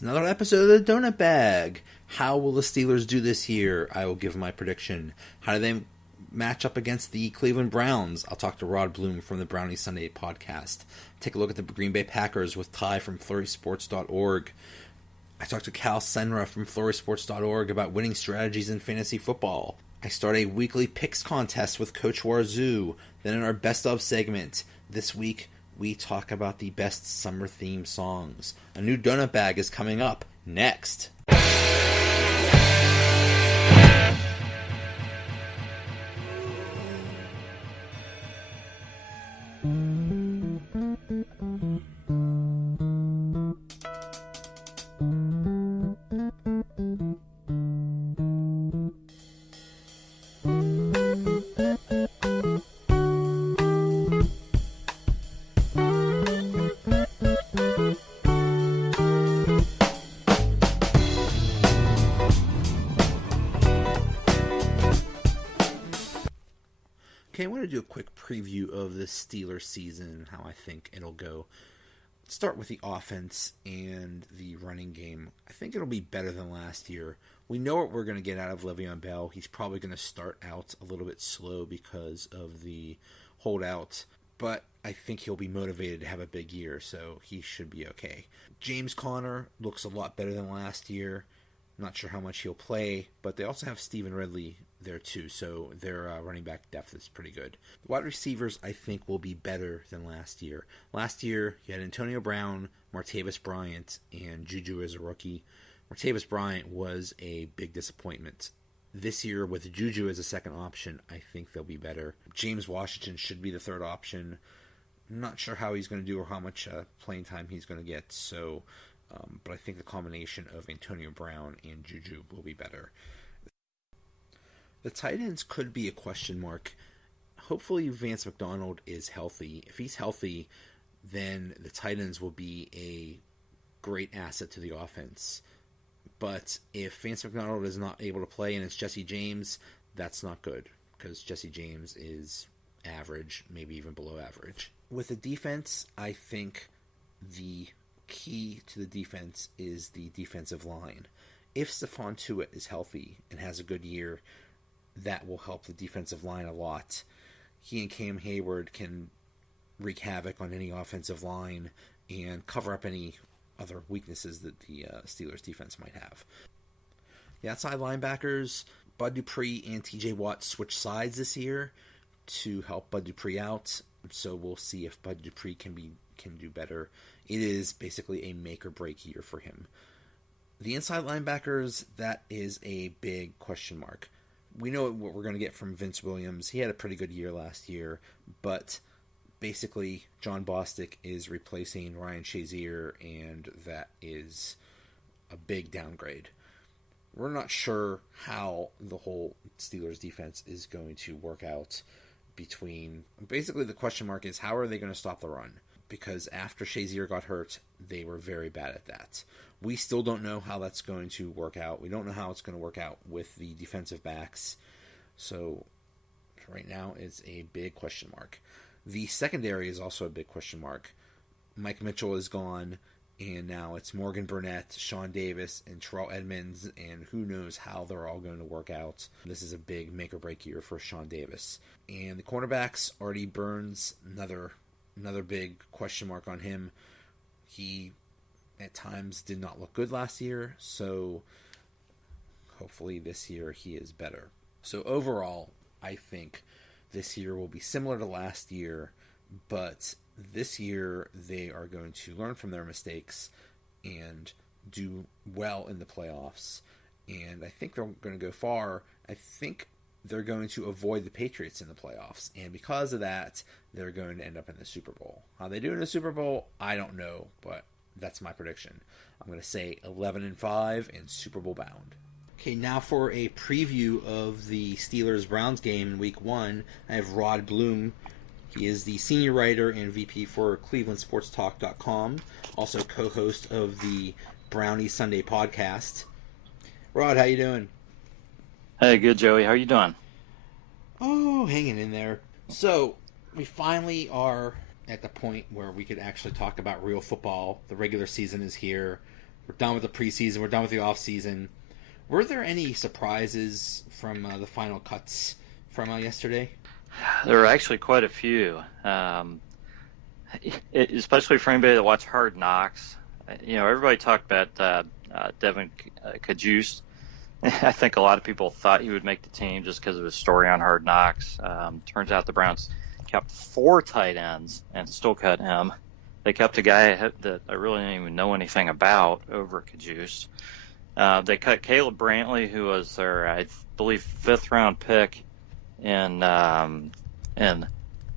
It's another episode of the Donut Bag. How will the Steelers do this year? I will give my prediction. How do they match up against the Cleveland Browns? I'll talk to Rod Bluhm from the Brownie Sunday Podcast. Take a look at the Green Bay Packers with Ty from FlurrySports.org. I talked to Kyle Senra from FlurrySports.org about winning strategies in fantasy football. I start a weekly picks contest with Coach Warzu. Then in our Best Of segment, this week we talk about the best summer theme songs. A new Donut Bag is coming up next. Okay, I want to do a quick preview of the Steelers season, how I think it'll go. Let's start with the offense and the running game. I think it'll be better than last year. We know what we're going to get out of Le'Veon Bell. He's probably going to start out a little bit slow because of the holdout, but I think he'll be motivated to have a big year, so he should be okay. James Conner looks a lot better than last year. Not sure how much he'll play, but they also have Stephen Ridley there too, so their running back depth is pretty good. The wide receivers, I think, will be better than last year. Last year, you had Antonio Brown, Martavis Bryant, and Juju as a rookie. Martavis Bryant was a big disappointment. This year, with Juju as a second option, I think they'll be better. James Washington should be the third option. I'm not sure how he's going to do or how much playing time he's going to get, so but I think the combination of Antonio Brown and Juju will be better. The tight ends could be a question mark. Hopefully Vance McDonald is healthy. If he's healthy, then the tight ends will be a great asset to the offense. But if Vance McDonald is not able to play and it's Jesse James, that's not good, because Jesse James is average, maybe even below average. With the defense, I think the key to the defense is the defensive line. If Stephon Tuitt is healthy and has a good year, that will help the defensive line a lot. He and Cam Hayward can wreak havoc on any offensive line and cover up any other weaknesses that the Steelers defense might have. The outside linebackers, Bud Dupree and TJ Watt switch sides this year to help Bud Dupree out, so we'll see if Bud Dupree can do better. It is basically a make or break year for him. The inside linebackers, that is a big question mark. We know what we're going to get from Vince Williams. He had a pretty good year last year, but basically John Bostic is replacing Ryan Shazier, and that is a big downgrade. We're not sure how the whole Steelers defense is going to work out between... Basically the question mark is, how are they going to stop the run? Because after Shazier got hurt, they were very bad at that. We still don't know how that's going to work out. We don't know how it's going to work out with the defensive backs. So right now it's a big question mark. The secondary is also a big question mark. Mike Mitchell is gone, and now it's Morgan Burnett, Sean Davis, and Terrell Edmonds, and who knows how they're all going to work out. This is a big make-or-break year for Sean Davis. And the cornerbacks, Artie Burns, another big question mark on him. He, at times, did not look good last year, so hopefully this year he is better. So overall, I think this year will be similar to last year, but this year they are going to learn from their mistakes and do well in the playoffs. And I think they're going to go far. I think they're going to avoid the Patriots in the playoffs. And because of that, they're going to end up in the Super Bowl. How they do in the Super Bowl, I don't know, but that's my prediction. I'm going to say 11-5 and Super Bowl bound. Okay, now for a preview of the Steelers-Browns game in Week 1, I have Rod Bluhm. He is the senior writer and VP for ClevelandSportsTalk.com, also co-host of the Brownie Sunday Podcast. Rod, how you doing? Hey, good, Joey. How are you doing? Oh, hanging in there. So, we finally are at the point where we could actually talk about real football. The regular season is here. We're done with the preseason. We're done with the offseason. Were there any surprises from the final cuts from yesterday? There were actually quite a few, especially for anybody that watched Hard Knocks. Everybody talked about Devin Kajus. I think a lot of people thought he would make the team just because of his story on Hard Knocks. Turns out the Browns kept 4 tight ends and still cut him. They kept a guy that I really didn't even know anything about over Kajus. They cut Caleb Brantley, who was their, I believe, 5th-round pick in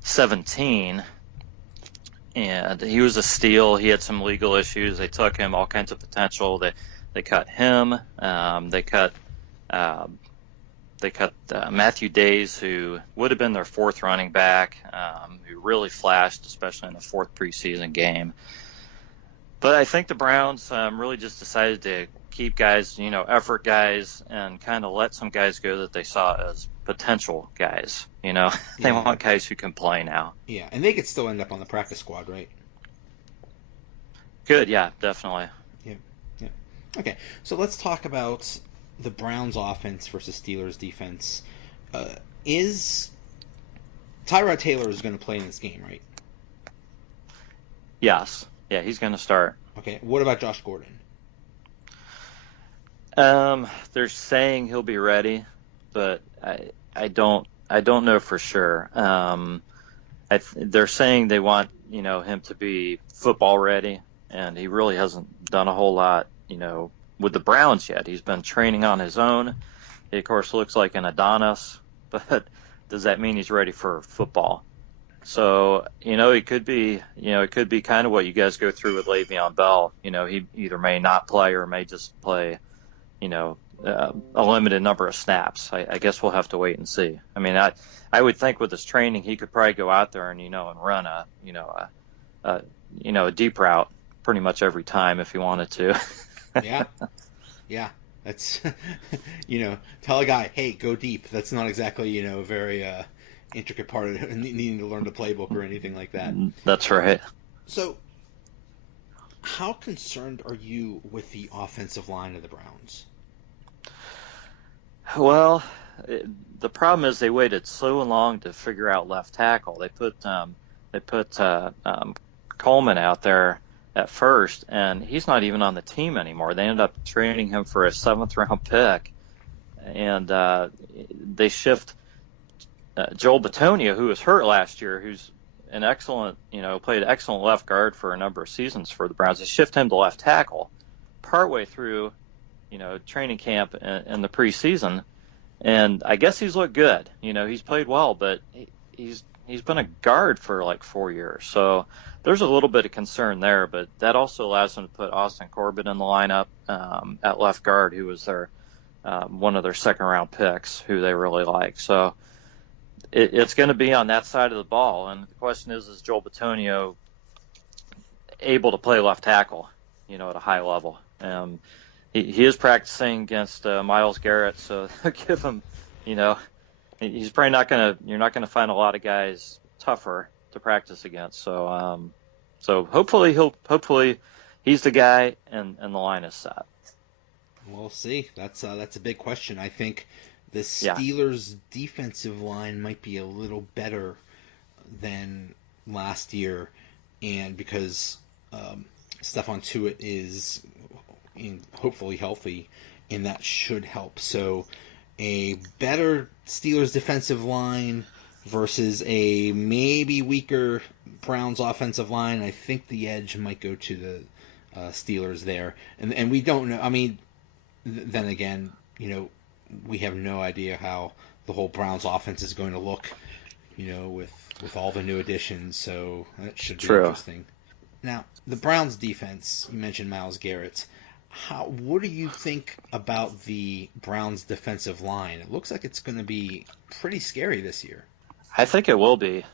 17, and he was a steal. He had some legal issues. They took him, all kinds of potential. They cut him. They cut Matthew Days, who would have been their 4th running back, who really flashed, especially in the 4th preseason game. But I think the Browns really just decided to keep guys, effort guys, and kind of let some guys go that they saw as potential guys. They want guys who can play now. Yeah, and they could still end up on the practice squad, right? Good, yeah, definitely. Yeah. Okay, so let's talk about the Browns offense versus Steelers defense. Is Tyrod Taylor is going to play in this game, right? Yes. Yeah, he's going to start. Okay, what about Josh Gordon? They're saying he'll be ready, but I don't know for sure. They're saying they want him to be football ready, and he really hasn't done a whole lot with the Browns yet. He's been training on his own. He of course looks like an Adonis, but does that mean he's ready for football? So it could be kind of what you guys go through with Le'Veon Bell. He either may not play or may just play a limited number of snaps. I guess we'll have to wait and see. I mean, I would think with his training, he could probably go out there and run a deep route pretty much every time if he wanted to. Yeah. That's tell a guy, hey, go deep. That's not exactly a very intricate part of needing to learn the playbook or anything like that. That's right. So, how concerned are you with the offensive line of the Browns? Well, the problem is they waited so long to figure out left tackle. They put Coleman out there at first, and he's not even on the team anymore. They ended up trading him for a 7th-round pick, and they shift Joel Bitonio, who was hurt last year, who's an excellent, played excellent left guard for a number of seasons for the Browns. They shift him to left tackle partway through, training camp in the preseason, and I guess he's looked good. He's played well, but he's been a guard for like 4 years, so there's a little bit of concern there. But that also allows them to put Austin Corbett in the lineup at left guard, who was their one of their 2nd-round picks, who they really like. So it's going to be on that side of the ball, and the question is Joel Bitonio able to play left tackle, at a high level? He is practicing against Myles Garrett, so give him, he's probably you're not gonna find a lot of guys tougher to practice against. So hopefully he's the guy, and the line is set. We'll see. That's a big question. I think the Steelers' defensive line might be a little better than last year, and because Stephon Tuitt is hopefully healthy, and that should help. So a better Steelers defensive line versus a maybe weaker Browns offensive line. I think the edge might go to the Steelers there, and we don't know. I mean, then again, we have no idea how the whole Browns offense is going to look, with all the new additions. So that should be interesting. Now, the Browns defense, you mentioned Myles Garrett. What do you think about the Browns defensive line? It looks like it's going to be pretty scary this year. I think it will be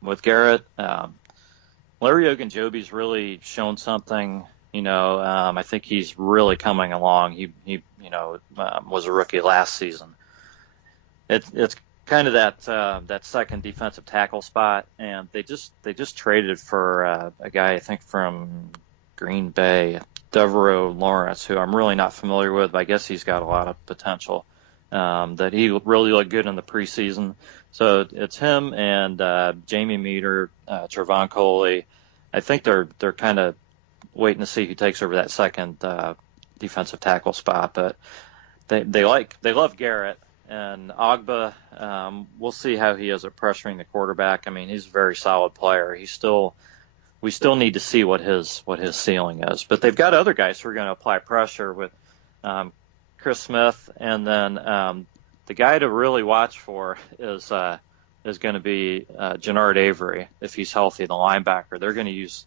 with Garrett. Larry Ogunjobi's really shown something. I think he's really coming along. He was a rookie last season. It's kind of that second defensive tackle spot, and they just traded for a guy, I think, from Green Bay. Devereaux Lawrence, who I'm really not familiar with, but I guess he's got a lot of potential. That he really looked good in the preseason. So it's him and Jamie Meter, Trevon Coley. I think they're kind of waiting to see who takes over that second defensive tackle spot. But they love Garrett and Ogba. We'll see how he is at pressuring the quarterback. I mean, he's a very solid player. We still need to see what his ceiling is. But they've got other guys who are going to apply pressure with Chris Smith, and then the guy to really watch for is going to be Jannard Avery if he's healthy, the linebacker.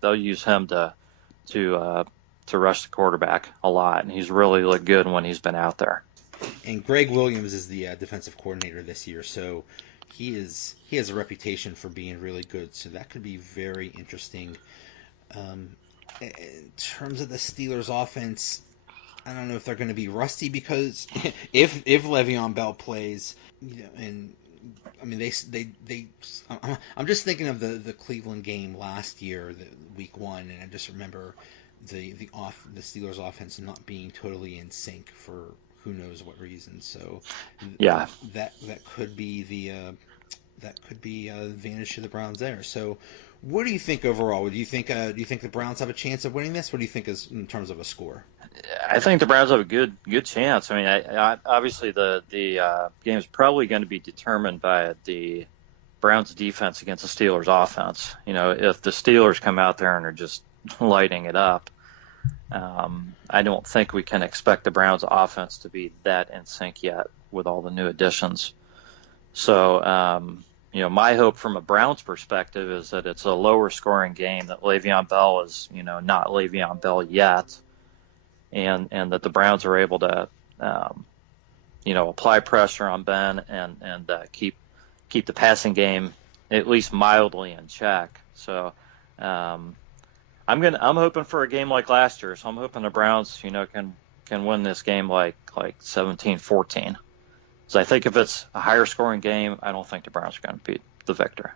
They'll use him to rush the quarterback a lot, and he's really looked good when he's been out there. And Greg Williams is the defensive coordinator this year, so he has a reputation for being really good. So that could be very interesting. In terms of the Steelers' offense, I don't know if they're going to be rusty because if Le'Veon Bell plays, and I mean they I'm just thinking of the Cleveland game last year, the week 1, and I just remember the Steelers' offense not being totally in sync for who knows what reason. So yeah, that could be the advantage to the Browns there. So what do you think overall? Do you think the Browns have a chance of winning this? What do you think is in terms of a score? I think the Browns have a good chance. I mean, I obviously the game is probably going to be determined by the Browns defense against the Steelers offense. If the Steelers come out there and are just lighting it up, I don't think we can expect the Browns offense to be that in sync yet with all the new additions. So, my hope from a Browns perspective is that it's a lower scoring game, that Le'Veon Bell is, not Le'Veon Bell yet, and that the Browns are able to, apply pressure on Ben and keep the passing game at least mildly in check. So, I'm hoping for a game like last year. So I'm hoping the Browns, can win this game like 17-14. So I think if it's a higher scoring game, I don't think the Browns are going to beat the victor.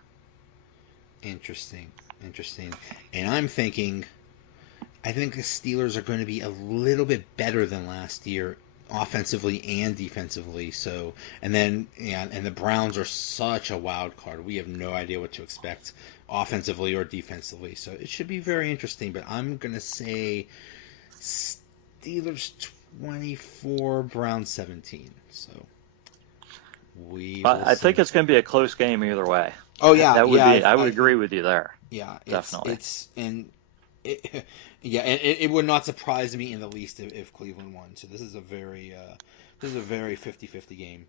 Interesting. And I think the Steelers are going to be a little bit better than last year, offensively and defensively. So, and the Browns are such a wild card. We have no idea what to expect offensively or defensively. So it should be very interesting. But I'm going to say Steelers 24, Browns 17. So. I think it's going to be a close game either way. Oh yeah, I would agree with you there. Yeah, definitely. It would not surprise me in the least if Cleveland won. So this is a very 50-50 game.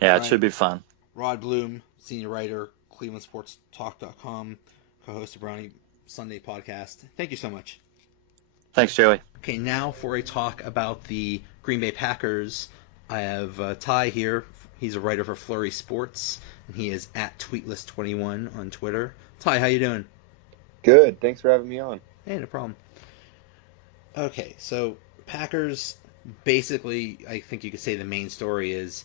Yeah, it should be fun. Rod Bluhm, senior writer, ClevelandSportsTalk.com, co-host of Brownie Sunday Podcast. Thank you so much. Thanks, Joey. Okay, now for a talk about the Green Bay Packers. I have Ty here. He's a writer for Flurry Sports, and he is at Tweetless21 on Twitter. Ty, how you doing? Good. Thanks for having me on. Hey, no problem. Okay, so Packers, basically, I think you could say the main story is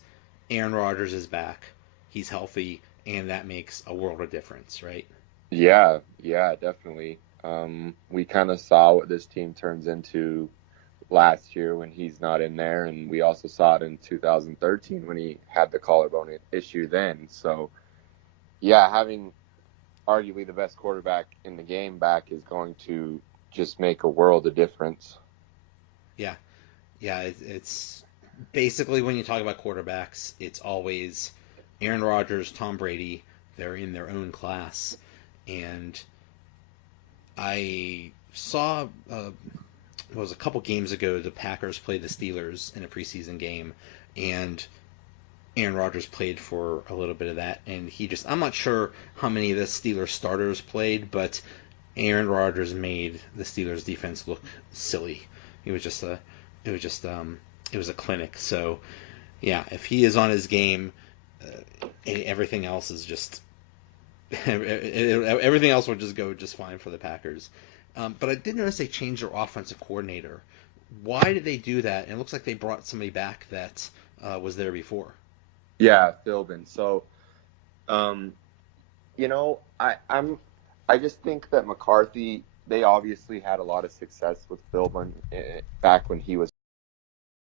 Aaron Rodgers is back. He's healthy, and that makes a world of difference, right? Yeah, definitely. We kind of saw what this team turns into last year when he's not in there, and we also saw it in 2013 when he had the collarbone issue then. So, yeah, having arguably the best quarterback in the game back is going to just make a world of difference. Yeah, it's basically when you talk about quarterbacks, it's always Aaron Rodgers, Tom Brady. They're in their own class, and I saw it was a couple games ago, the Packers played the Steelers in a preseason game, and Aaron Rodgers played for a little bit of that, and I'm not sure how many of the Steelers starters played, but Aaron Rodgers made the Steelers defense look silly. It was a clinic. So, yeah, if he is on his game, everything else is just everything else will just go just fine for the Packers. But I did notice they changed their offensive coordinator. Why did they do that? And it looks like they brought somebody back that was there before. Yeah, Philbin. So, I just think that McCarthy they obviously had a lot of success with Philbin back when he was